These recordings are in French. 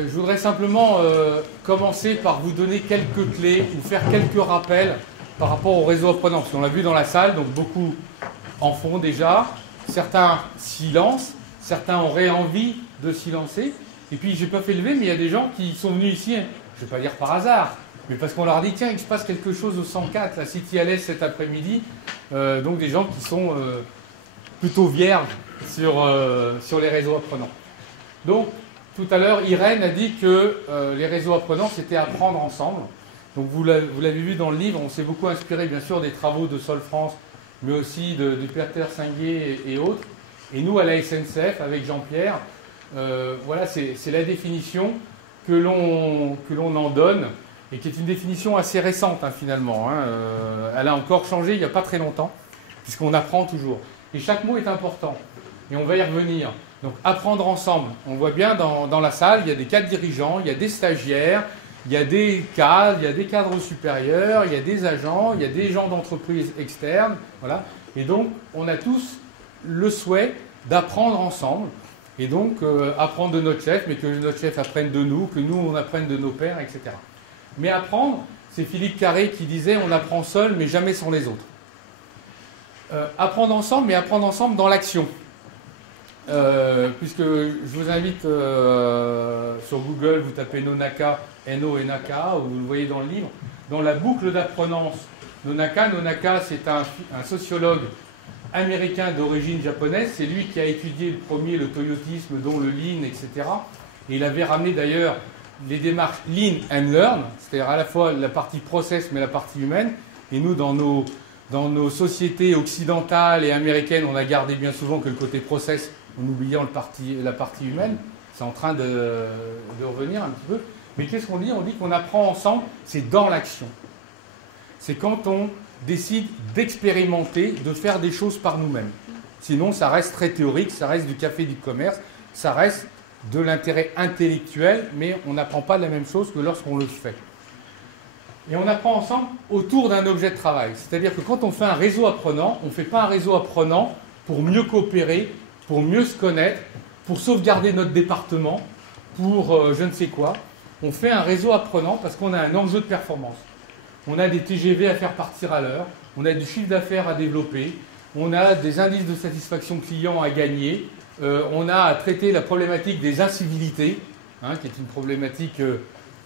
Je voudrais simplement commencer par vous donner quelques clés ou faire quelques rappels par rapport au réseau apprenant. Parce qu'on l'a vu dans la salle, donc beaucoup en font déjà. Certains s'y lancent, certains auraient envie de s'y lancer. Et puis, j'ai pas fait lever, mais il y a des gens qui sont venus ici, je ne vais pas dire par hasard, mais parce qu'on leur dit, tiens, il se passe quelque chose au 104, la City à l'Est cet après-midi. Donc des gens qui sont plutôt vierges sur les réseaux apprenants. Donc, tout à l'heure, Irène a dit que les réseaux apprenants, c'était apprendre ensemble. Donc, vous l'avez vu dans le livre, on s'est beaucoup inspiré, bien sûr, des travaux de Sol France, mais aussi de Peter Singé et autres. Et nous, à la SNCF, avec Jean-Pierre, voilà, c'est la définition que l'on en donne, et qui est une définition assez récente, hein, finalement. Hein. Elle a encore changé il n'y a pas très longtemps, puisqu'on apprend toujours. Et chaque mot est important, et on va y revenir. Donc, apprendre ensemble. On voit bien dans la salle, il y a des cadres dirigeants, il y a des stagiaires, il y a des cadres, il y a des cadres supérieurs, il y a des agents, il y a des gens d'entreprise externes. Voilà. Et donc, on a tous le souhait d'apprendre ensemble. Et donc, apprendre de notre chef, mais que notre chef apprenne de nous, que nous, on apprenne de nos pairs, etc. Mais apprendre, c'est Philippe Carré qui disait, on apprend seul, mais jamais sans les autres. Apprendre ensemble, mais apprendre ensemble dans l'action. Puisque je vous invite sur Google, vous tapez Nonaka, N-O-N-A-K, vous le voyez dans le livre, dans la boucle d'apprenance Nonaka. Nonaka, c'est un sociologue américain d'origine japonaise, c'est lui qui a étudié le premier le toyotisme, dont le lean, etc. Et il avait ramené d'ailleurs les démarches lean and learn, c'est-à-dire à la fois la partie process mais la partie humaine. Et nous, dans nos sociétés occidentales et américaines, on a gardé bien souvent que le côté process, en oubliant la partie humaine. C'est en train de revenir un petit peu. Mais qu'est-ce qu'on dit? On dit qu'on apprend ensemble, c'est dans l'action. C'est quand on décide d'expérimenter, de faire des choses par nous-mêmes. Sinon, ça reste très théorique, ça reste du café du commerce, ça reste de l'intérêt intellectuel, mais on n'apprend pas la même chose que lorsqu'on le fait. Et on apprend ensemble autour d'un objet de travail. C'est-à-dire que quand on fait un réseau apprenant, on ne fait pas un réseau apprenant pour mieux coopérer, pour mieux se connaître, pour sauvegarder notre département, pour je ne sais quoi. On fait un réseau apprenant parce qu'on a un enjeu de performance. On a des TGV à faire partir à l'heure, on a du chiffre d'affaires à développer, on a des indices de satisfaction client à gagner, on a à traiter la problématique des incivilités, hein, qui est une problématique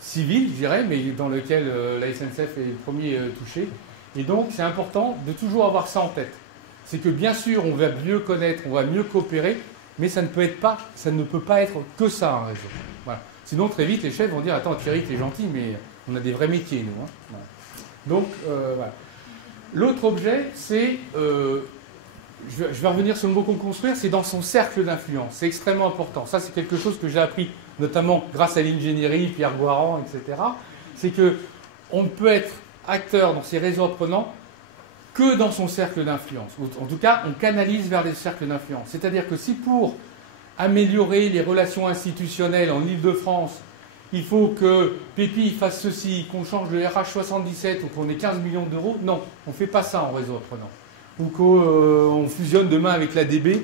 civile, je dirais, mais dans laquelle la SNCF est le premier touché. Et donc, c'est important de toujours avoir ça en tête. C'est que bien sûr, on va mieux connaître, on va mieux coopérer, mais ça ne peut pas être que ça, un réseau. Voilà. Sinon, très vite, les chefs vont dire « Attends, Thierry, t'es gentil, mais on a des vrais métiers, nous. Hein. » Voilà. Donc, voilà. L'autre objet, c'est, je vais revenir sur le mot qu'on construire, c'est dans son cercle d'influence. C'est extrêmement important. Ça, c'est quelque chose que j'ai appris, notamment grâce à l'ingénierie, Pierre Goiran, etc. C'est qu'on ne peut être acteur dans ces réseaux apprenants que dans son cercle d'influence. En tout cas, on canalise vers des cercles d'influence. C'est-à-dire que si pour améliorer les relations institutionnelles en Île-de-France, il faut que Pépi fasse ceci, qu'on change le RH77 ou qu'on ait 15 millions d'euros. Non, on ne fait pas ça en réseau apprenant. Ou qu'on fusionne demain avec l'ADB.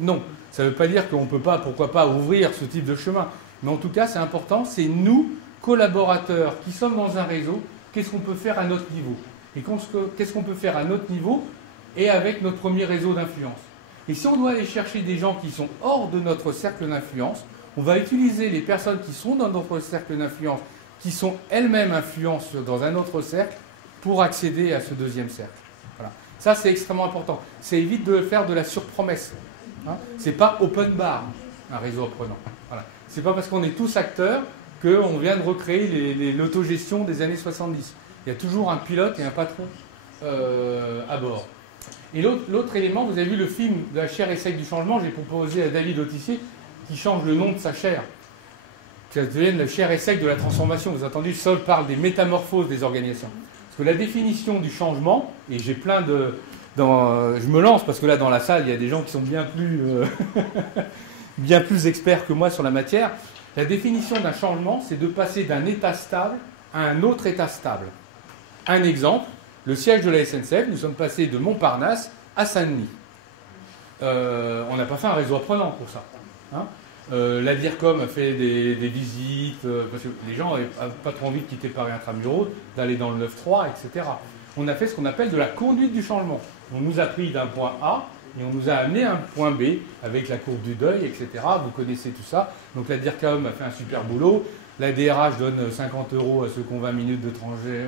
Non, ça ne veut pas dire qu'on ne peut pas, pourquoi pas, ouvrir ce type de chemin. Mais en tout cas, c'est important, c'est nous, collaborateurs, qui sommes dans un réseau, qu'est-ce qu'on peut faire à notre niveau? Et qu'est-ce qu'on peut faire à notre niveau et avec notre premier réseau d'influence? Et si on doit aller chercher des gens qui sont hors de notre cercle d'influence, on va utiliser les personnes qui sont dans notre cercle d'influence, qui sont elles-mêmes influences dans un autre cercle, pour accéder à ce deuxième cercle. Voilà. Ça, c'est extrêmement important. Ça évite de faire de la surpromesse. Hein. Ce n'est pas open bar, un réseau apprenant. Voilà. Ce n'est pas parce qu'on est tous acteurs qu'on vient de recréer l'autogestion des années 70. Il y a toujours un pilote et un patron à bord. Et l'autre élément, vous avez vu le film de la chaire et sec du changement, j'ai proposé à David Autissier qui change le nom de sa chaire, qui devienne la chaire et sec de la transformation. Vous avez entendu, Sol parle des métamorphoses des organisations. Parce que la définition du changement, et j'ai plein de... je me lance parce que là, dans la salle, il y a des gens qui sont bien plus experts que moi sur la matière. La définition d'un changement, c'est de passer d'un état stable à un autre état stable. Un exemple, le siège de la SNCF, nous sommes passés de Montparnasse à Saint-Denis. On n'a pas fait un réseau apprenant pour ça. Hein. La DIRCOM a fait des visites, parce que les gens n'avaient pas trop envie de quitter Paris Intramuros, d'aller dans le 9-3, etc. On a fait ce qu'on appelle de la conduite du changement. On nous a pris d'un point A et on nous a amené à un point B avec la courbe du deuil, etc. Vous connaissez tout ça. Donc la DIRCOM a fait un super boulot. La DRH donne 50 € à ceux qui ont 20 minutes de trajet.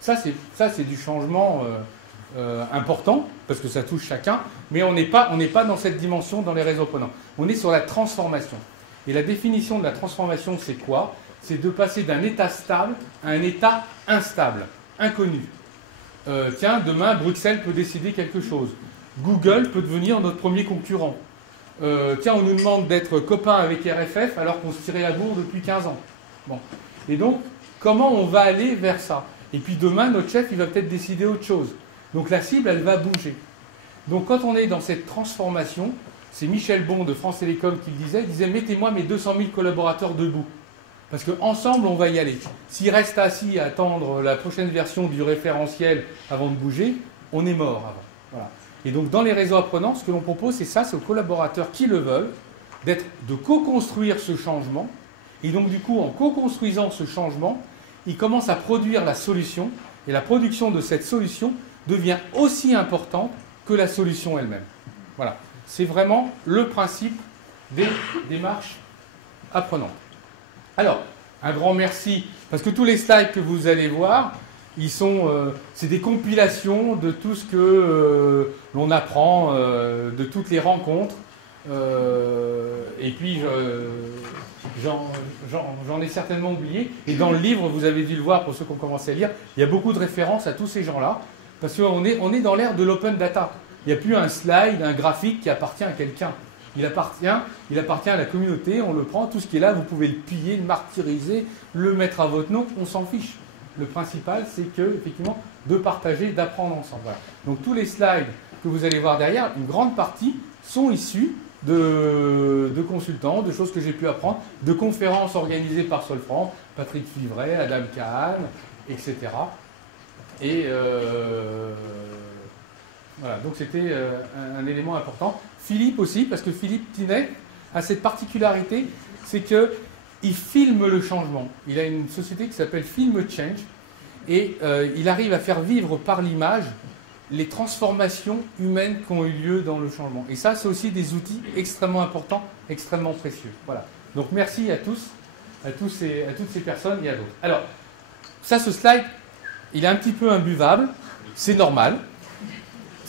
Ça, c'est du changement important, parce que ça touche chacun, mais on n'est pas dans cette dimension dans les réseaux apprenants. On est sur la transformation. Et la définition de la transformation, c'est quoi? C'est de passer d'un état stable à un état instable, inconnu. Tiens, demain, Bruxelles peut décider quelque chose. Google peut devenir notre premier concurrent. Tiens, on nous demande d'être copains avec RFF alors qu'on se tirait la bourre depuis 15 ans. Bon. Et donc, comment on va aller vers ça? Et puis demain, notre chef, il va peut-être décider autre chose. Donc la cible, elle va bouger. Donc quand on est dans cette transformation, c'est Michel Bon de France Télécom qui le disait, il disait, mettez-moi mes 200 000 collaborateurs debout. Parce qu'ensemble, on va y aller. S'ils restent assis à attendre la prochaine version du référentiel avant de bouger, on est mort avant. Voilà. Et donc dans les réseaux apprenants, ce que l'on propose, c'est ça, c'est aux collaborateurs qui le veulent, de co-construire ce changement. Et donc du coup, en co-construisant ce changement, ils commencent à produire la solution. Et la production de cette solution devient aussi importante que la solution elle-même. Voilà. C'est vraiment le principe des démarches apprenantes. Alors, un grand merci, parce que tous les slides que vous allez voir, c'est des compilations de tout ce que l'on apprend, de toutes les rencontres. Et puis, j'en ai certainement oublié. Et dans le livre, vous avez dû le voir pour ceux qui ont commencé à lire, il y a beaucoup de références à tous ces gens-là, parce qu'on est dans l'ère de l'open data. Il n'y a plus un slide, un graphique qui appartient à quelqu'un. Il appartient à la communauté, on le prend, tout ce qui est là, vous pouvez le piller, le martyriser, le mettre à votre nom, on s'en fiche. Le principal, c'est effectivement, de partager, d'apprendre ensemble. Voilà. Donc tous les slides que vous allez voir derrière, une grande partie sont issus de consultants, de choses que j'ai pu apprendre, de conférences organisées par Solfran, Patrick Fivray, Adam Kahn, etc. Et voilà, donc c'était un élément important. Philippe aussi, parce que Philippe Tinet a cette particularité, c'est qu'il filme le changement. Il a une société qui s'appelle Film Change, et il arrive à faire vivre par l'image les transformations humaines qui ont eu lieu dans le changement. Et ça, c'est aussi des outils extrêmement importants, extrêmement précieux. Voilà. Donc merci à tous, à toutes ces personnes et à d'autres. Alors, ça, ce slide, il est un petit peu imbuvable, c'est normal.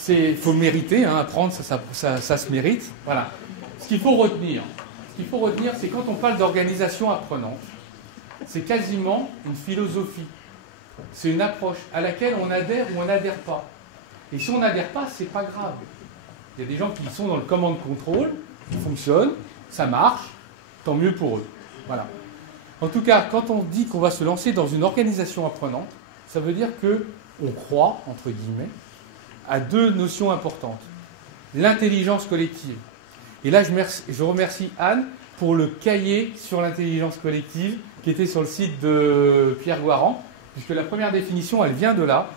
Il faut mériter, hein, apprendre, ça se mérite. Voilà. Ce qu'il faut retenir, c'est quand on parle d'organisation apprenante, c'est quasiment une philosophie. C'est une approche à laquelle on adhère ou on n'adhère pas. Et si on n'adhère pas, c'est pas grave. Il y a des gens qui sont dans le command control, qui fonctionnent, ça marche, tant mieux pour eux. Voilà. En tout cas, quand on dit qu'on va se lancer dans une organisation apprenante, ça veut dire qu'on croit, entre guillemets, à deux notions importantes. L'intelligence collective. Et là, je remercie Anne pour le cahier sur l'intelligence collective qui était sur le site de Pierre Guaran, puisque la première définition, elle vient de là.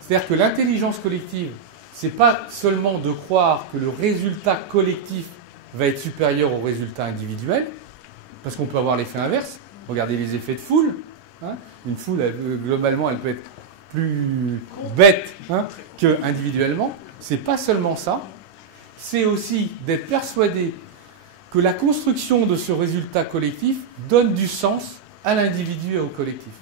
C'est-à-dire que l'intelligence collective, c'est pas seulement de croire que le résultat collectif va être supérieur au résultat individuel, parce qu'on peut avoir l'effet inverse. Regardez les effets de foule. Hein. Une foule, globalement, elle peut être plus bête que individuellement. C'est pas seulement ça. C'est aussi d'être persuadé que la construction de ce résultat collectif donne du sens à l'individu et au collectif.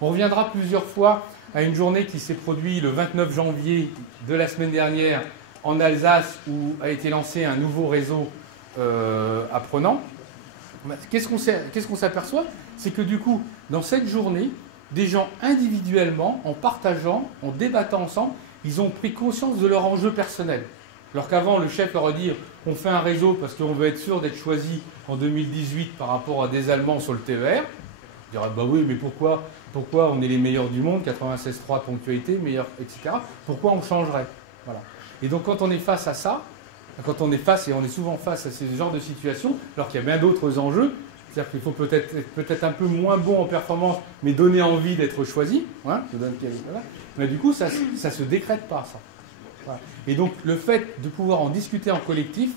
On reviendra plusieurs fois à une journée qui s'est produite le 29 janvier de la semaine dernière en Alsace, où a été lancé un nouveau réseau apprenant. Qu'est-ce qu'on s'aperçoit? C'est que du coup, dans cette journée, des gens individuellement, en partageant, en débattant ensemble, ils ont pris conscience de leur enjeu personnel. Alors qu'avant, le chef leur a dit on fait un réseau parce qu'on veut être sûr d'être choisi en 2018 par rapport à des Allemands sur le TER. Ils diraient bah oui, mais pourquoi on est les meilleurs du monde, 96,3 ponctualité, meilleur, etc. Pourquoi on changerait? Voilà. Et donc quand on est face à ça, quand on est face, et on est souvent face à ce genre de situation, alors qu'il y a bien d'autres enjeux, c'est-à-dire qu'il faut peut-être un peu moins bon en performance, mais donner envie d'être choisi. Hein, mais du coup, ça ne se décrète pas, ça. Voilà. Et donc, le fait de pouvoir en discuter en collectif,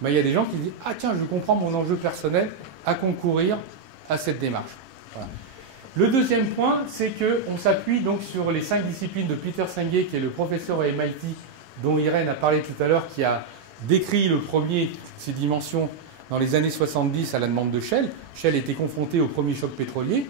ben, il y a des gens qui disent « Ah tiens, je comprends mon enjeu personnel à concourir à cette démarche. » Voilà. Le deuxième point, c'est qu'on s'appuie donc sur les 5 disciplines de Peter Senge, qui est le professeur à MIT, dont Irène a parlé tout à l'heure, qui a décrit le premier, ces dimensions, dans les années 70 à la demande de Shell. Shell était confronté au premier choc pétrolier.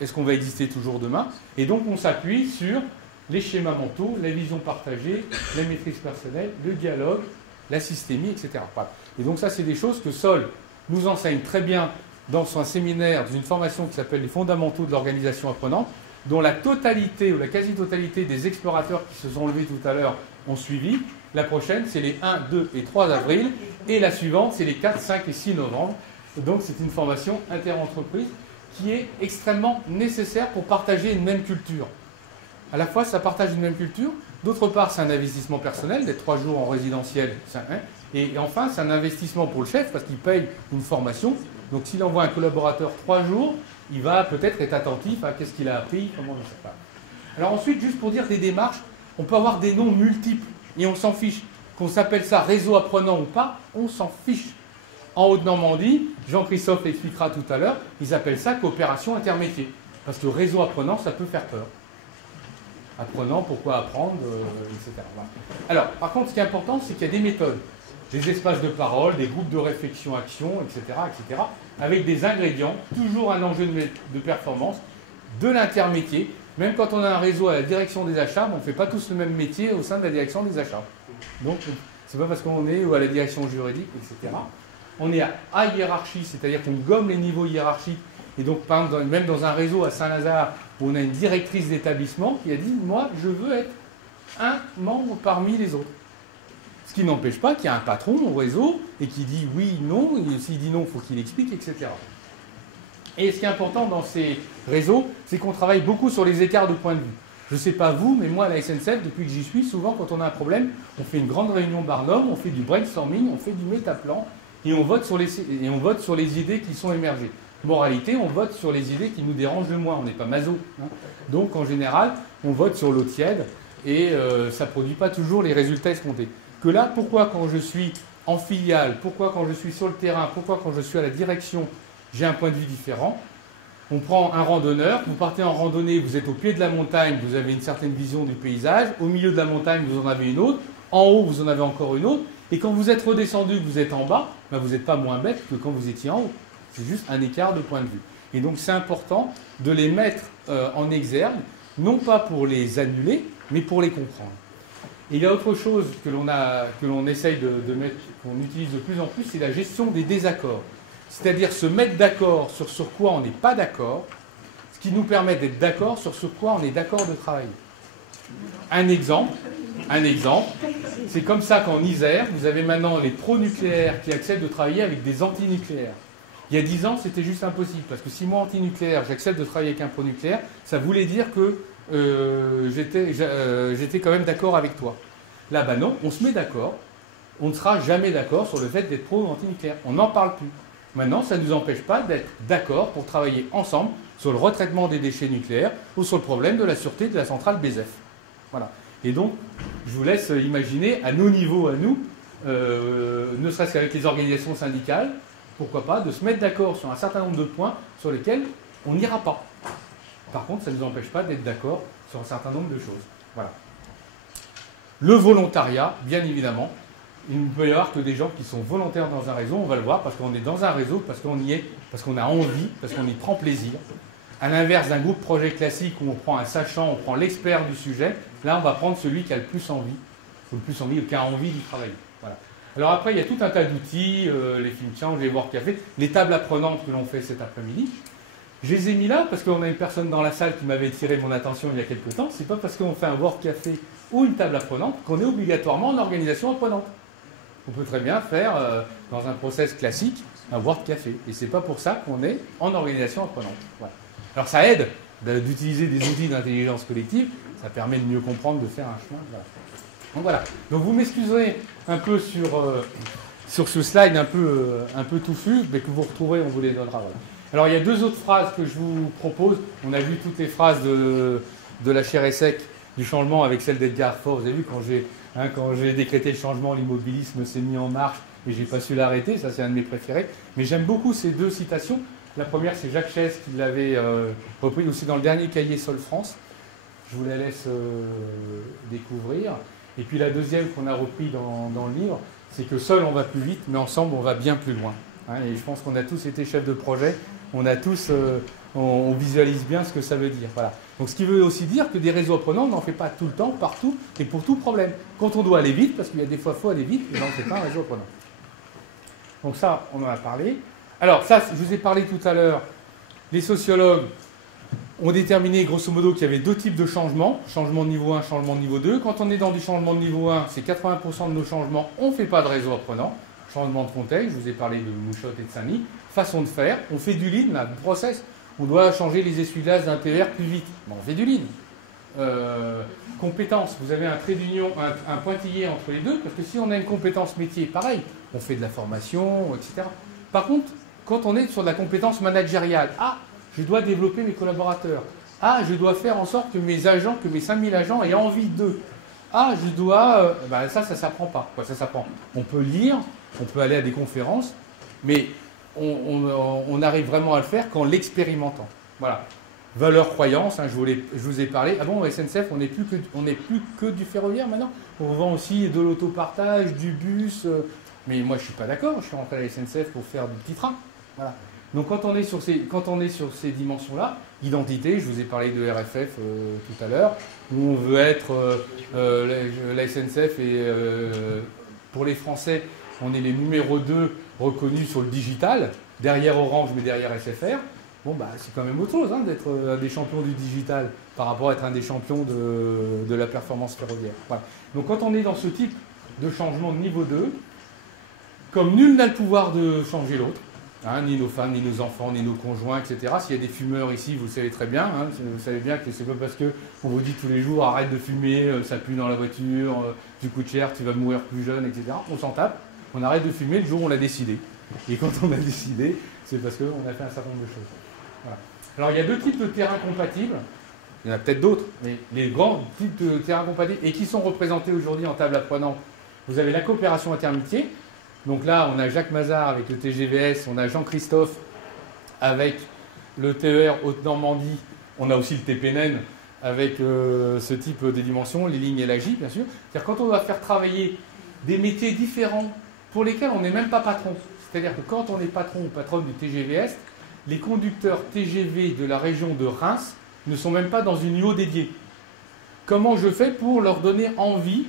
Est-ce qu'on va exister toujours demain? Et donc on s'appuie sur les schémas mentaux, la vision partagée, la maîtrise personnelle, le dialogue, la systémie, etc. Voilà. Et donc ça, c'est des choses que Sol nous enseigne très bien dans son séminaire, dans une formation qui s'appelle les fondamentaux de l'organisation apprenante, dont la totalité ou la quasi-totalité des explorateurs qui se sont levés tout à l'heure ont suivi. La prochaine, c'est les 1, 2 et 3 avril. Et la suivante, c'est les 4, 5 et 6 novembre. Donc c'est une formation interentreprise qui est extrêmement nécessaire pour partager une même culture. À la fois, ça partage une même culture. D'autre part, c'est un investissement personnel d'être 3 jours en résidentiel. Et enfin, c'est un investissement pour le chef parce qu'il paye une formation. Donc s'il envoie un collaborateur 3 jours, il va peut-être être attentif à qu'est-ce qu'il a appris, comment il sait pas. Alors ensuite, juste pour dire des démarches, on peut avoir des noms multiples et on s'en fiche. Qu'on s'appelle ça réseau apprenant ou pas, on s'en fiche. En Haute-Normandie, Jean-Christophe l'expliquera tout à l'heure, ils appellent ça coopération intermétier. Parce que réseau apprenant, ça peut faire peur. Apprenant, pourquoi apprendre, etc. Voilà. Alors, par contre, ce qui est important, c'est qu'il y a des méthodes. Des espaces de parole, des groupes de réflexion-action, etc., etc., avec des ingrédients, toujours un enjeu de performance, de l'intermétier. Même quand on a un réseau à la direction des achats, on ne fait pas tous le même métier au sein de la direction des achats. Donc, c'est pas parce qu'on est ou à la direction juridique, etc. On est à hiérarchie, c'est-à-dire qu'on gomme les niveaux hiérarchiques. Et donc, par exemple, même dans un réseau à Saint-Lazare, où on a une directrice d'établissement qui a dit « Moi, je veux être un membre parmi les autres ». Ce qui n'empêche pas qu'il y a un patron au réseau et qui dit oui, non, et s'il dit non, il faut qu'il explique, etc. Et ce qui est important dans ces réseaux, c'est qu'on travaille beaucoup sur les écarts de point de vue. Je ne sais pas vous, mais moi à la SNCF, depuis que j'y suis, souvent quand on a un problème, on fait une grande réunion Barnum, on fait du brainstorming, on fait du métaplan, et on vote sur les idées qui sont émergées. Moralité, on vote sur les idées qui nous dérangent le moins, on n'est pas maso. Hein. Donc en général, on vote sur l'eau tiède, et ça ne produit pas toujours les résultats escomptés. Que là, pourquoi quand je suis en filiale, pourquoi quand je suis sur le terrain, pourquoi quand je suis à la direction, j'ai un point de vue différent. On prend un randonneur, vous partez en randonnée, vous êtes au pied de la montagne, vous avez une certaine vision du paysage, au milieu de la montagne, vous en avez une autre, en haut, vous en avez encore une autre, et quand vous êtes redescendu, vous êtes en bas, ben vous n'êtes pas moins bête que quand vous étiez en haut. C'est juste un écart de point de vue. Et donc c'est important de les mettre en exergue, non pas pour les annuler, mais pour les comprendre. Et il y a autre chose que l'on essaye de mettre, qu'on utilise de plus en plus, c'est la gestion des désaccords. C'est-à-dire se mettre d'accord sur quoi on n'est pas d'accord, ce qui nous permet d'être d'accord sur quoi on est d'accord de travailler. Un exemple, c'est comme ça qu'en Isère, vous avez maintenant les pro-nucléaires qui acceptent de travailler avec des anti-nucléaires. Il y a 10 ans, c'était juste impossible, parce que si moi, anti-nucléaire, j'accepte de travailler avec un pro-nucléaire, ça voulait dire que j'étais quand même d'accord avec toi. Là, ben non, on se met d'accord. On ne sera jamais d'accord sur le fait d'être pro ou anti-nucléaire. On n'en parle plus. Maintenant, ça ne nous empêche pas d'être d'accord pour travailler ensemble sur le retraitement des déchets nucléaires ou sur le problème de la sûreté de la centrale BESEF. Voilà. Et donc, je vous laisse imaginer, à nos niveaux, à nous, ne serait-ce qu'avec les organisations syndicales, pourquoi pas, de se mettre d'accord sur un certain nombre de points sur lesquels on n'ira pas. Par contre, ça ne nous empêche pas d'être d'accord sur un certain nombre de choses. Voilà. Le volontariat, bien évidemment. Il ne peut y avoir que des gens qui sont volontaires dans un réseau, on va le voir, parce qu'on est dans un réseau, parce qu'on y est, parce qu'on a envie, parce qu'on y prend plaisir. À l'inverse d'un groupe projet classique où on prend un sachant, on prend l'expert du sujet, là on va prendre celui qui a le plus envie, ou qui a envie d'y travailler. Voilà. Alors après, il y a tout un tas d'outils, les Think Change, les Work Café, les tables apprenantes que l'on fait cet après-midi. Je les ai mis là parce qu'on a une personne dans la salle qui m'avait attiré mon attention il y a quelques temps. C'est pas parce qu'on fait un Work Café ou une table apprenante qu'on est obligatoirement en organisation apprenante. On peut très bien faire, dans un process classique, un Work Café. Et c'est pas pour ça qu'on est en organisation apprenante. Voilà. Alors ça aide d'utiliser des outils d'intelligence collective. Ça permet de mieux comprendre, de faire un chemin. Voilà. Donc voilà. Donc vous m'excuserez un peu sur ce slide un peu touffu, mais que vous retrouverez, on vous les donnera. Voilà. Alors il y a 2 autres phrases que je vous propose. On a vu toutes les phrases de la chaire ESSEC du changement avec celle d'Edgar Faure. Vous avez vu quand j'ai décrété le changement, l'immobilisme s'est mis en marche et j'ai pas su l'arrêter, ça c'est un de mes préférés. Mais j'aime beaucoup ces deux citations. La première, c'est Jacques Chaise qui l'avait repris aussi dans le dernier cahier Sol France. Je vous la laisse découvrir. Et puis la deuxième qu'on a repris dans le livre, c'est que seul on va plus vite, mais ensemble on va bien plus loin. Hein, et je pense qu'on a tous été chefs de projet, on a tous, on visualise bien ce que ça veut dire. Voilà. Donc ce qui veut aussi dire que des réseaux apprenants, on n'en fait pas tout le temps, partout et pour tout problème. Quand on doit aller vite, parce qu'il y a des fois il faut aller vite, et ben on ne fait pas un réseau apprenant. Donc ça, on en a parlé. Alors ça, je vous ai parlé tout à l'heure, les sociologues ont déterminé grosso modo qu'il y avait deux types de changements, changement de niveau 1, changement de niveau 2. Quand on est dans du changement de niveau 1, c'est 80% de nos changements, on ne fait pas de réseau apprenant. Changement de contexte, je vous ai parlé de Mouchotte et de Saint-Denis. Façon de faire, on fait du lean, là, du process. On doit changer les essuie-glaces d'un TER plus vite. Bon, on fait du lean. Compétences, vous avez un trait d'union, un pointillé entre les deux, parce que si on a une compétence métier, pareil, on fait de la formation, etc. Par contre, quand on est sur de la compétence managériale, je dois développer mes collaborateurs. Je dois faire en sorte que mes agents, que mes 5000 agents aient envie d'eux. Je dois... ça s'apprend pas. Ça s'apprend. On peut lire, on peut aller à des conférences, mais on arrive vraiment à le faire qu'en l'expérimentant. Voilà. Valeurs, croyances, je vous ai parlé. Ah bon, au SNCF, on n'est plus que du ferroviaire maintenant. On vend aussi de l'autopartage, du bus. Mais moi, je ne suis pas d'accord. Je suis rentré à la SNCF pour faire du petit train. Voilà. Donc quand on est sur ces dimensions-là, identité, je vous ai parlé de RFF tout à l'heure, où on veut être la SNCF et pour les Français, on est les numéros 2 reconnus sur le digital, derrière Orange mais derrière SFR. Bon c'est quand même autre chose d'être un des champions du digital par rapport à être un des champions de la performance ferroviaire. Voilà. Donc quand on est dans ce type de changement de niveau 2, comme nul n'a le pouvoir de changer l'autre, ni nos femmes, ni nos enfants, ni nos conjoints, etc. S'il y a des fumeurs ici, vous le savez très bien. Vous savez bien que c'est pas parce qu'on vous dit tous les jours arrête de fumer, ça pue dans la voiture, tu coûtes cher, tu vas mourir plus jeune, etc. On s'en tape. On arrête de fumer le jour où on l'a décidé. Et quand on a décidé, c'est parce qu'on a fait un certain nombre de choses. Voilà. Alors il y a deux types de terrains compatibles. Il y en a peut-être d'autres, mais les grands types de terrains compatibles et qui sont représentés aujourd'hui en table apprenante. Vous avez la coopération intermétier. Donc là, on a Jacques Mazard avec le TGVS, on a Jean-Christophe avec le TER Haute-Normandie, on a aussi le TPNN avec ce type de dimensions, les lignes et la J, bien sûr. C'est-à-dire quand on doit faire travailler des métiers différents pour lesquels on n'est même pas patron. C'est-à-dire que quand on est patron ou patronne du TGVS, les conducteurs TGV de la région de Reims ne sont même pas dans une UO dédiée. Comment je fais pour leur donner envie,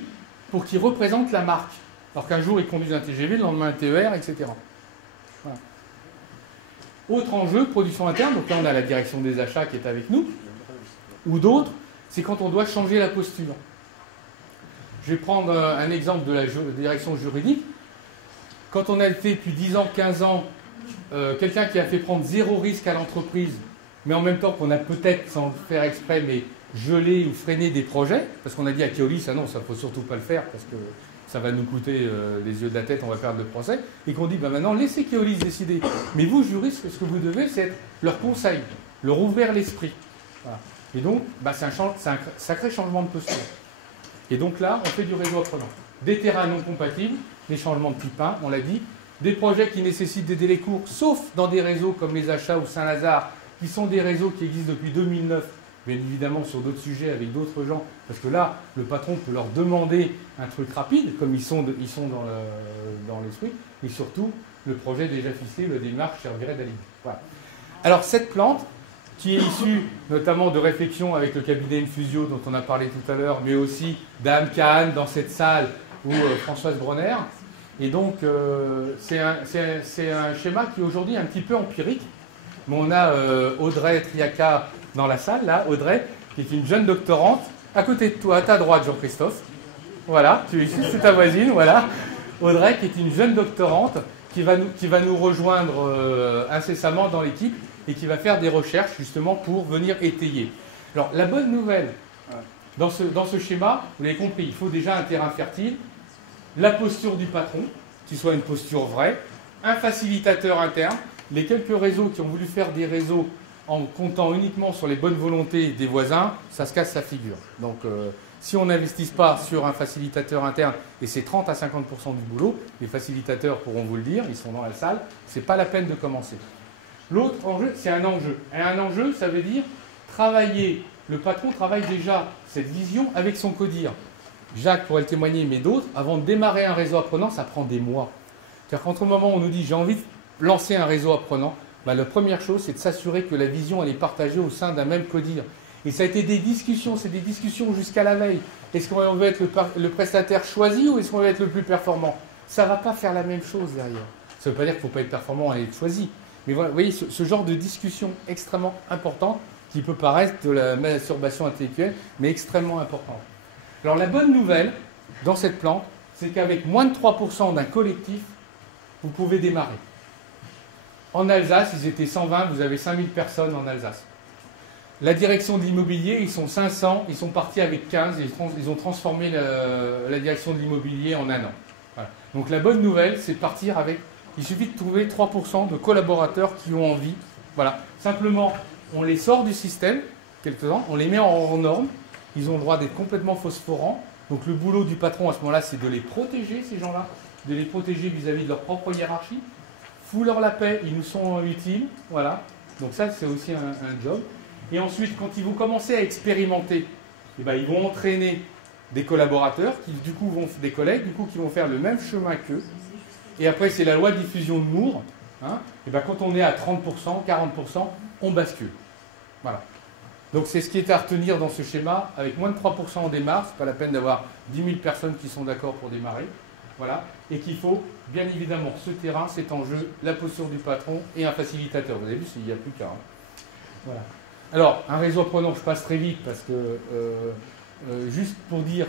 pour qu'ils représentent la marque ? Alors qu'un jour, ils conduisent un TGV, le lendemain un TER, etc. Voilà. Autre enjeu, production interne. Donc là, on a la direction des achats qui est avec nous. Ou d'autres, c'est quand on doit changer la posture. Je vais prendre un exemple de la direction juridique. Quand on a été depuis 10 ans, 15 ans, quelqu'un qui a fait prendre 0 risque à l'entreprise, mais en même temps qu'on a peut-être, sans le faire exprès, mais gelé ou freiné des projets, parce qu'on a dit à Keolis, ça ne faut surtout pas le faire, parce que ça va nous coûter les yeux de la tête, on va perdre le procès, et qu'on dit maintenant laissez Keolis décider. Mais vous, juristes, ce que vous devez, c'est être leur conseil, leur ouvrir l'esprit. Voilà. Et donc, c'est un sacré changement de posture. Et donc là, on fait du réseau apprenant. Des terrains non compatibles, des changements de type 1, on l'a dit, des projets qui nécessitent des délais courts, sauf dans des réseaux comme les achats ou Saint-Lazare, qui sont des réseaux qui existent depuis 2009, bien évidemment sur d'autres sujets avec d'autres gens, parce que là, le patron peut leur demander un truc rapide, comme ils sont dans l'esprit, et surtout, le projet déjà ficelé, la démarche servirait d'alignement. Voilà. Alors, cette plante, qui est issue notamment de réflexions avec le cabinet Infusio, dont on a parlé tout à l'heure, mais aussi d'Anne Kahn dans cette salle, ou Françoise Bronner, et donc, c'est un schéma qui est aujourd'hui un petit peu empirique, mais on a Audrey Triaca dans la salle, là, Audrey, qui est une jeune doctorante, à côté de toi, à ta droite, Jean-Christophe. Voilà, tu es ici, c'est ta voisine, voilà. Audrey, qui est une jeune doctorante, qui va nous rejoindre incessamment dans l'équipe et qui va faire des recherches, justement, pour venir étayer. Alors, la bonne nouvelle, dans ce schéma, vous l'avez compris, il faut déjà un terrain fertile, la posture du patron, qui soit une posture vraie, un facilitateur interne, les quelques réseaux qui ont voulu faire des réseaux en comptant uniquement sur les bonnes volontés des voisins, ça se casse la figure. Donc Si on n'investit pas sur un facilitateur interne, et c'est 30 à 50% du boulot, les facilitateurs pourront vous le dire, ils sont dans la salle, c'est pas la peine de commencer. L'autre enjeu, c'est un enjeu. Et un enjeu, ça veut dire travailler. Le patron travaille déjà cette vision avec son codir. Jacques pourrait le témoigner, mais d'autres, avant de démarrer un réseau apprenant, ça prend des mois. C'est-à-dire qu'entre le moment où on nous dit j'ai envie de lancer un réseau apprenant, bah, la première chose, c'est de s'assurer que la vision elle est partagée au sein d'un même codir. Et ça a été des discussions, c'est des discussions jusqu'à la veille. Est-ce qu'on veut être le prestataire choisi ou est-ce qu'on veut être le plus performant? Ça ne va pas faire la même chose derrière. Ça ne veut pas dire qu'il ne faut pas être performant et être choisi. Mais voilà, vous voyez, ce genre de discussion extrêmement importante qui peut paraître de la masturbation intellectuelle, mais extrêmement importante. Alors la bonne nouvelle dans cette plante, c'est qu'avec moins de 3% d'un collectif, vous pouvez démarrer. En Alsace, ils étaient 120, vous avez 5000 personnes en Alsace. La direction de l'immobilier, ils sont 500, ils sont partis avec 15, et ils ont transformé la direction de l'immobilier en un an. Voilà. Donc la bonne nouvelle, c'est de partir avec, il suffit de trouver 3% de collaborateurs qui ont envie. Voilà. Simplement, on les sort du système, quelques-uns, on les met en norme, ils ont le droit d'être complètement phosphorants. Donc le boulot du patron à ce moment-là, c'est de les protéger, ces gens-là, de les protéger vis-à-vis de leur propre hiérarchie. Fous-leur la paix, ils nous sont utiles. Voilà. Donc ça, c'est aussi un job. Et ensuite, quand ils vont commencer à expérimenter, eh ben, ils vont entraîner des collaborateurs, des collègues, qui vont faire le même chemin qu'eux. Et après, c'est la loi de diffusion de Moore. Hein, et ben, quand on est à 30%, 40%, on bascule. Voilà. Donc c'est ce qui est à retenir dans ce schéma. Avec moins de 3%, on démarre. Ce n'est pas la peine d'avoir 10 000 personnes qui sont d'accord pour démarrer. Voilà. Et qu'il faut, bien évidemment, ce terrain, cet enjeu, la posture du patron et un facilitateur. Vous avez vu, il n'y a plus qu'un. Voilà. Alors, un réseau apprenant, je passe très vite parce que, juste pour dire,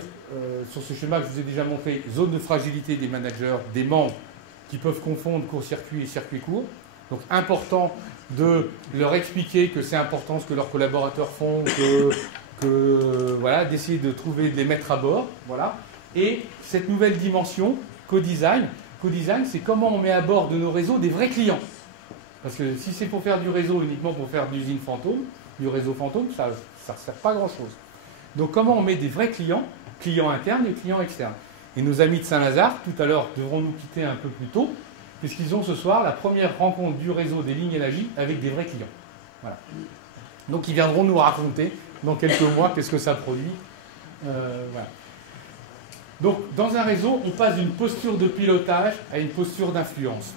sur ce schéma que je vous ai déjà montré, zone de fragilité des managers, des membres qui peuvent confondre court-circuit et circuit court. Donc, important de leur expliquer que c'est important ce que leurs collaborateurs font, voilà, d'essayer de les mettre à bord. Voilà. Et cette nouvelle dimension, co-design, c'est comment on met à bord de nos réseaux des vrais clients. Parce que si c'est pour faire du réseau uniquement pour faire de l'usine fantôme, du réseau fantôme, ça ne sert pas à grand-chose. Donc comment on met des vrais clients, clients internes et clients externes. Et nos amis de Saint-Lazare, tout à l'heure, devront nous quitter un peu plus tôt, puisqu'ils ont ce soir la première rencontre du réseau des lignes énergie avec des vrais clients. Voilà. Donc ils viendront nous raconter dans quelques mois qu'est-ce que ça produit. Voilà. Donc dans un réseau, on passe d'une posture de pilotage à une posture d'influence.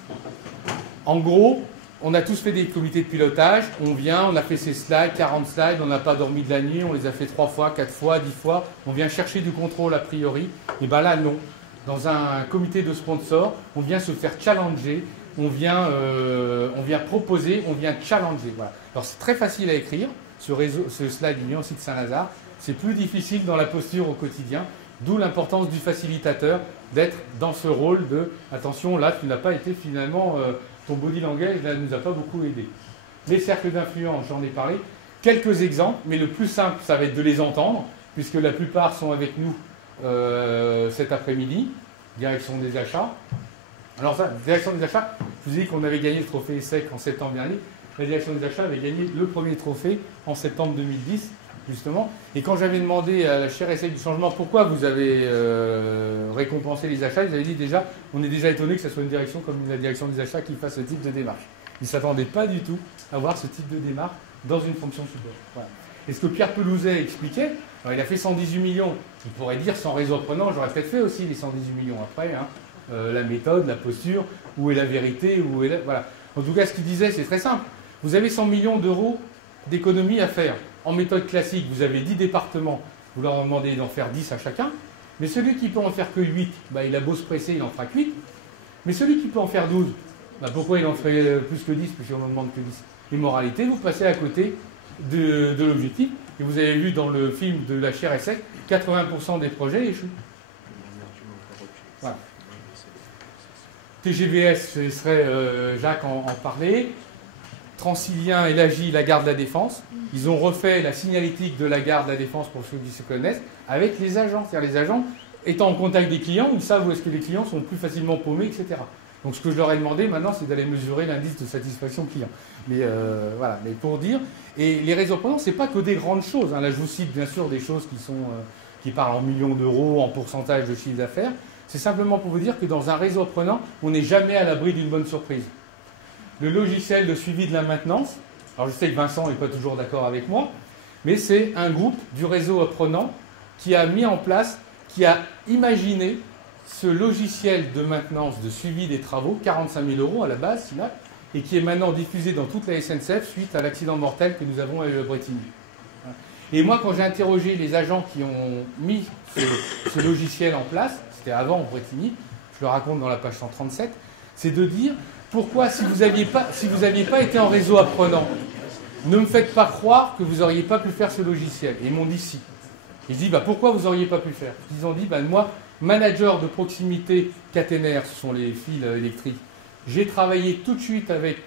En gros, on a tous fait des comités de pilotage, on vient, on a fait ces slides, 40 slides, on n'a pas dormi de la nuit, on les a fait 3 fois, 4 fois, 10 fois, on vient chercher du contrôle a priori, et bien là non. Dans un comité de sponsors, on vient se faire challenger, on vient proposer, on vient challenger. Voilà. Alors c'est très facile à écrire, ce slide il vient aussi de Saint-Lazare, c'est plus difficile dans la posture au quotidien, d'où l'importance du facilitateur d'être dans ce rôle de « attention, là tu n'as pas été finalement… ton body language ne nous a pas beaucoup aidé. » Les cercles d'influence, j'en ai parlé. Quelques exemples, mais le plus simple, ça va être de les entendre, puisque la plupart sont avec nous cet après-midi, direction des achats. Alors ça, direction des achats, je vous ai dit qu'on avait gagné le trophée ESSEC en septembre dernier. La direction des achats avait gagné le premier trophée en septembre 2010, justement. Et quand j'avais demandé à la chaire ESSEC du changement pourquoi vous avez récompensé les achats, ils avaient dit déjà, on est déjà étonné que ce soit une direction comme la direction des achats qui fasse ce type de démarche. Ils ne s'attendaient pas du tout à voir ce type de démarche dans une fonction support. Voilà. Et ce que Pierre Pelouzet expliquait, alors il a fait 118 millions. Il pourrait dire sans réseau apprenant, j'aurais peut-être fait aussi les 118 millions après. Hein. La méthode, la posture, où est la vérité, où est la… Voilà. En tout cas, ce qu'il disait, c'est très simple. Vous avez 100 millions d'euros d'économies à faire. En méthode classique, vous avez 10 départements, vous leur demandez d'en faire 10 à chacun, mais celui qui peut en faire que 8, bah, il a beau se presser, il en fera que 8. Mais celui qui peut en faire 12, bah, pourquoi il en ferait plus que 10, puisqu'on n'en demande que 10? Immoralité, vous passez à côté de l'objectif, et vous avez vu dans le film de la chaire ESSEC, 80% des projets échouent. Voilà. TGVS, ce serait, Jacques en parlait. Transilien et l'AGI, la gare de la Défense, ils ont refait la signalétique de la gare de la Défense pour ceux qui se connaissent, avec les agents. C'est-à-dire les agents, étant en contact des clients, ils savent où est-ce que les clients sont plus facilement paumés, etc. Donc ce que je leur ai demandé maintenant, c'est d'aller mesurer l'indice de satisfaction client. Mais voilà, mais pour dire, et les réseaux apprenants, ce n'est pas que des grandes choses. Hein. Là, je vous cite bien sûr des choses qui parle en millions d'euros, en pourcentage de chiffre d'affaires. C'est simplement pour vous dire que dans un réseau apprenant, on n'est jamais à l'abri d'une bonne surprise. Le logiciel de suivi de la maintenance, alors je sais que Vincent n'est pas toujours d'accord avec moi, mais c'est un groupe du réseau apprenant qui a mis en place, qui a imaginé ce logiciel de maintenance, de suivi des travaux, 45 000 € à la base, Synap, et qui est maintenant diffusé dans toute la SNCF suite à l'accident mortel que nous avons à Bretigny. Et moi, quand j'ai interrogé les agents qui ont mis ce logiciel en place, c'était avant Bretigny, je le raconte dans la page 137, c'est de dire pourquoi, si vous n'aviez pas été en réseau apprenant, ne me faites pas croire que vous n'auriez pas pu faire ce logiciel. Et ils m'ont dit si. Ils disent pourquoi vous n'auriez pas pu faire. Ils ont dit moi, manager de proximité caténaire, ce sont les fils électriques, j'ai travaillé tout de suite avec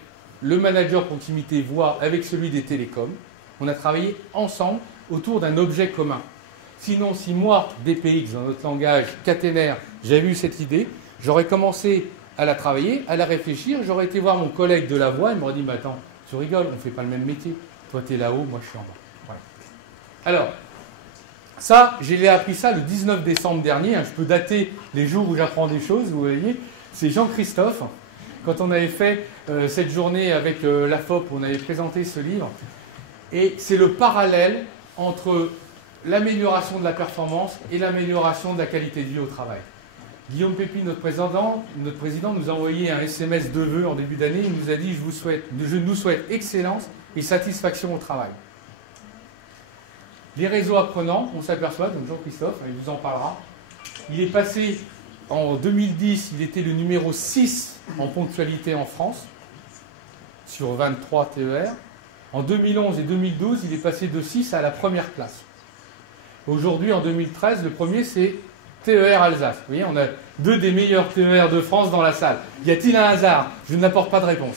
le manager proximité voix, avec celui des télécoms. On a travaillé ensemble autour d'un objet commun. Sinon, si moi, DPX, dans notre langage caténaire, j'avais eu cette idée, j'aurais commencé à la travailler, à la réfléchir, j'aurais été voir mon collègue de la voix, il m'aurait dit attends, tu rigoles, on ne fait pas le même métier. Toi, tu es là-haut, moi, je suis en bas. Voilà. Alors, ça, j'ai appris ça le 19 décembre dernier. Je peux dater les jours où j'apprends des choses, vous voyez. C'est Jean-Christophe. Quand on avait fait cette journée avec la FOP, on avait présenté ce livre. Et c'est le parallèle entre l'amélioration de la performance et l'amélioration de la qualité de vie au travail. Guillaume Pépi, notre président, nous a envoyé un SMS de vœux en début d'année. Il nous a dit je nous souhaite excellence et satisfaction au travail. Les réseaux apprenants, on s'aperçoit, donc Jean-Christophe, il vous en parlera, il est passé en 2010, il était le numéro 6 en ponctualité en France, sur 23 TER. En 2011 et 2012, il est passé de 6 à la première place. Aujourd'hui, en 2013, le premier, c'est TER Alsace. Vous voyez, on a 2 des meilleurs TER de France dans la salle. Y a-t-il un hasard? Je n'apporte pas de réponse.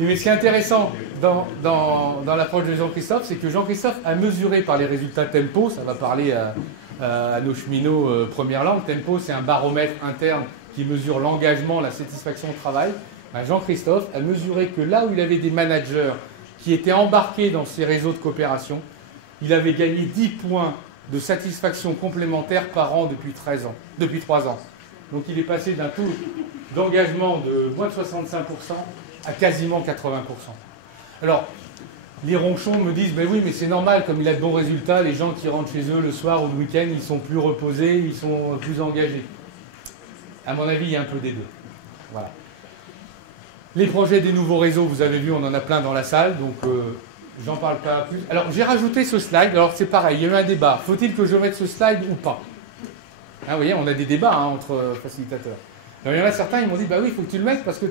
Mais ce qui est intéressant dans l'approche de Jean-Christophe, c'est que Jean-Christophe a mesuré par les résultats Tempo, ça va parler à nos cheminots première langue. Tempo, c'est un baromètre interne qui mesure l'engagement, la satisfaction au travail. Jean-Christophe a mesuré que là où il avait des managers qui étaient embarqués dans ces réseaux de coopération, il avait gagné 10 points de satisfaction complémentaire par an depuis 3 ans. Donc il est passé d'un taux d'engagement de moins de 65% à quasiment 80%. Alors, les ronchons me disent, mais oui, mais c'est normal, comme il a de bons résultats, les gens qui rentrent chez eux le soir ou le week-end, ils sont plus reposés, ils sont plus engagés. À mon avis, il y a un peu des deux. Voilà. Les projets des nouveaux réseaux, vous avez vu, on en a plein dans la salle, donc j'en parle pas plus. Alors, j'ai rajouté ce slide, alors c'est pareil, il y a eu un débat. Faut-il que je mette ce slide ou pas? Vous voyez, on a des débats entre facilitateurs. Alors, il y en a certains, ils m'ont dit, bah oui, il faut que tu le mettes parce que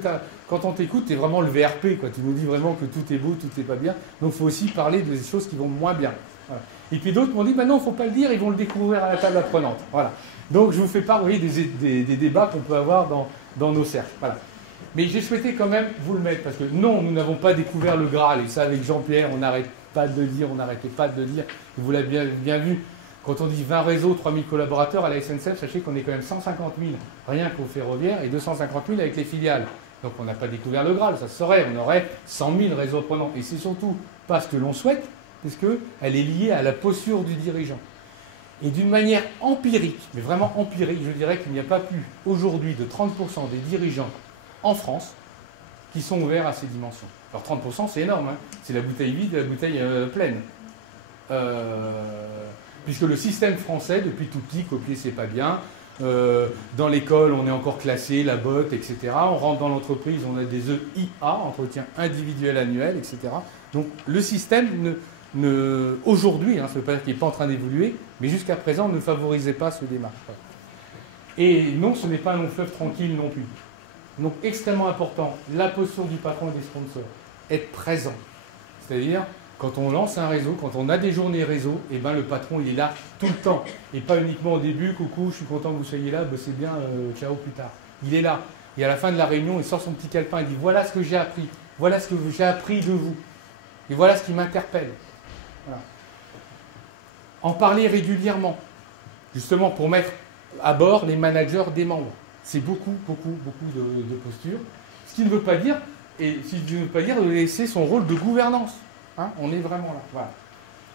quand on t'écoute, tu es vraiment le VRP, quoi. Tu nous dis vraiment que tout est beau, tout n'est pas bien. Donc, il faut aussi parler des choses qui vont moins bien. Voilà. Et puis d'autres m'ont dit, bah non, il ne faut pas le dire, ils vont le découvrir à la table apprenante. Voilà. Donc, je vous fais part, vous voyez, des débats qu'on peut avoir dans nos cercles. Voilà. Mais j'ai souhaité quand même vous le mettre parce que non, nous n'avons pas découvert le Graal. Et ça, avec Jean-Pierre, on n'arrête pas de le dire, on n'arrêtait pas de le dire. Vous l'avez bien vu. Quand on dit 20 réseaux, 3000 collaborateurs à la SNCF, sachez qu'on est quand même 150 000 rien qu'au ferroviaire et 250 000 avec les filiales. Donc on n'a pas découvert le Graal, ça se saurait. On aurait 100 000 réseaux apprenants. Et c'est surtout pas ce que l'on souhaite, puisqu'elle est liée à la posture du dirigeant. Et d'une manière empirique, mais vraiment empirique, je dirais qu'il n'y a pas plus aujourd'hui de 30% des dirigeants en France qui sont ouverts à ces dimensions. Alors 30%, c'est énorme, hein. C'est la bouteille vide et la bouteille pleine. Puisque le système français, depuis tout petit, copier c'est pas bien. Dans l'école, on est encore classé, la botte, etc. On rentre dans l'entreprise, on a des EIA, entretien individuel annuel, etc. Donc le système, aujourd'hui, ça ne veut pas dire qu'il n'est pas en train d'évoluer, mais jusqu'à présent, ne favorisait pas ce démarche. Et non, ce n'est pas un long fleuve tranquille non plus. Donc extrêmement important, la posture du patron et des sponsors, être présent. C'est-à-dire, quand on lance un réseau, quand on a des journées réseau, eh ben, le patron il est là tout le temps. Et pas uniquement au début, coucou, je suis content que vous soyez là, ben, c'est bien, ciao plus tard. Il est là. Et à la fin de la réunion, il sort son petit calepin, il dit voilà ce que j'ai appris, voilà ce que j'ai appris de vous. Et voilà ce qui m'interpelle. Voilà. En parler régulièrement, justement pour mettre à bord les managers des membres. C'est beaucoup de postures. Ce qui ne veut pas dire, de laisser son rôle de gouvernance. Hein, on est vraiment là. Voilà.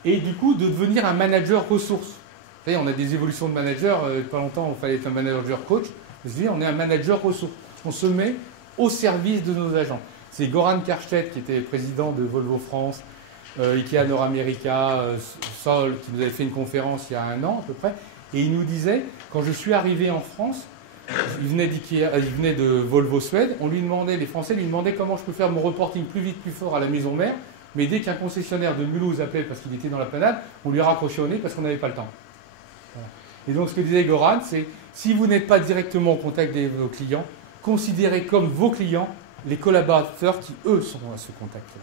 Et du coup, de devenir un manager ressources. Vous savez, on a des évolutions de manager. Pas longtemps, il fallait être un manager coach. On est un manager ressources. On se met au service de nos agents. C'est Goran Karstedt, qui était président de Volvo France, Ikea Nord-America, Sol, qui nous avait fait une conférence il y a 1 an à peu près. Et il nous disait, quand je suis arrivé en France, il venait de Volvo Suède, les Français lui demandaient comment je peux faire mon reporting plus vite, plus fort à la maison mère, mais dès qu'un concessionnaire de Mulhouse appelait parce qu'il était dans la panade, on lui raccrochait au nez parce qu'on n'avait pas le temps. Voilà. Et donc ce que disait Goran, c'est si vous n'êtes pas directement en contact avec vos clients, considérez comme vos clients les collaborateurs qui, eux, sont à ce contact-là.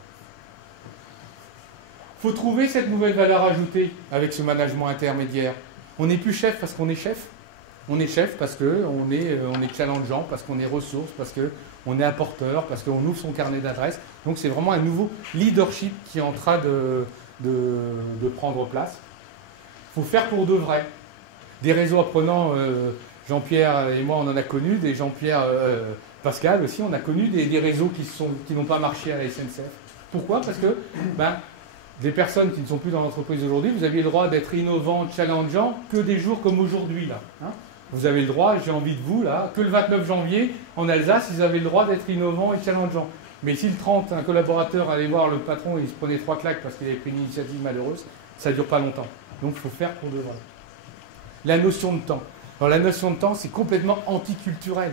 Il faut trouver cette nouvelle valeur ajoutée avec ce management intermédiaire. On n'est plus chef parce qu'on est chef. On est chef parce qu'on est challengeant, parce qu'on est ressource, parce qu'on est apporteur, parce qu'on ouvre son carnet d'adresses. Donc c'est vraiment un nouveau leadership qui est en train de prendre place. Il faut faire pour de vrai. Des réseaux apprenants, Jean-Pierre et moi on en a connu, des Jean-Pierre, Pascal aussi, on a connu des réseaux qui n'ont pas marché à la SNCF. Pourquoi? Parce que des personnes qui ne sont plus dans l'entreprise aujourd'hui, vous aviez le droit d'être innovant, challengeant, que des jours comme aujourd'hui, là. Hein, vous avez le droit, j'ai envie de vous, là, que le 29 janvier, en Alsace, ils avaient le droit d'être innovant et challengeant. Mais si le 30, un collaborateur allait voir le patron et il se prenait 3 claques parce qu'il avait pris une initiative malheureuse, ça ne dure pas longtemps. Donc il faut faire pour de vrai. La notion de temps. Alors la notion de temps, c'est complètement anticulturel.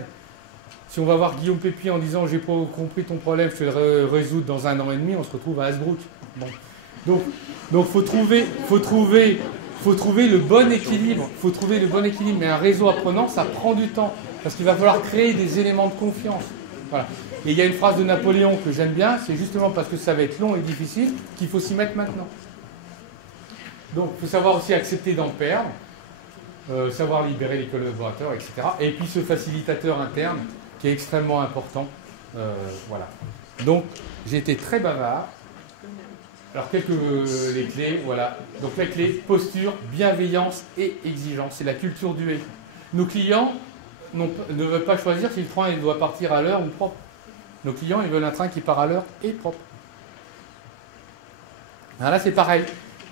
Si on va voir Guillaume Pépi en disant « j'ai pas compris ton problème, je vais le résoudre dans 1 an et demi », on se retrouve à Hasbrook. Bon. Donc faut trouver le bon équilibre. Faut trouver le bon équilibre. Mais un réseau apprenant, ça prend du temps. Parce qu'il va falloir créer des éléments de confiance. Voilà. Et il y a une phrase de Napoléon que j'aime bien, c'est justement parce que ça va être long et difficile qu'il faut s'y mettre maintenant. Donc il faut savoir aussi accepter d'en perdre, savoir libérer les collaborateurs, etc. Et puis ce facilitateur interne qui est extrêmement important. Voilà. Donc j'ai été très bavard. Alors, les clés, voilà. Donc, la clé, posture, bienveillance et exigence. C'est la culture du et. Nos clients ne veulent pas choisir si le train il doit partir à l'heure ou propre. Nos clients, ils veulent un train qui part à l'heure et propre. Alors là, c'est pareil.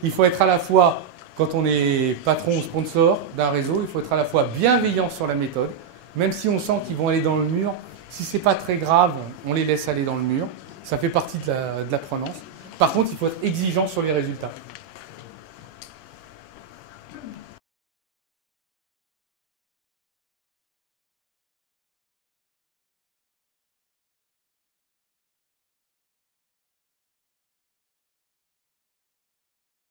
Il faut être à la fois, quand on est patron ou sponsor d'un réseau, il faut être à la fois bienveillant sur la méthode, même si on sent qu'ils vont aller dans le mur. Si ce n'est pas très grave, on les laisse aller dans le mur. Ça fait partie de l'apprenance. Par contre, il faut être exigeant sur les résultats.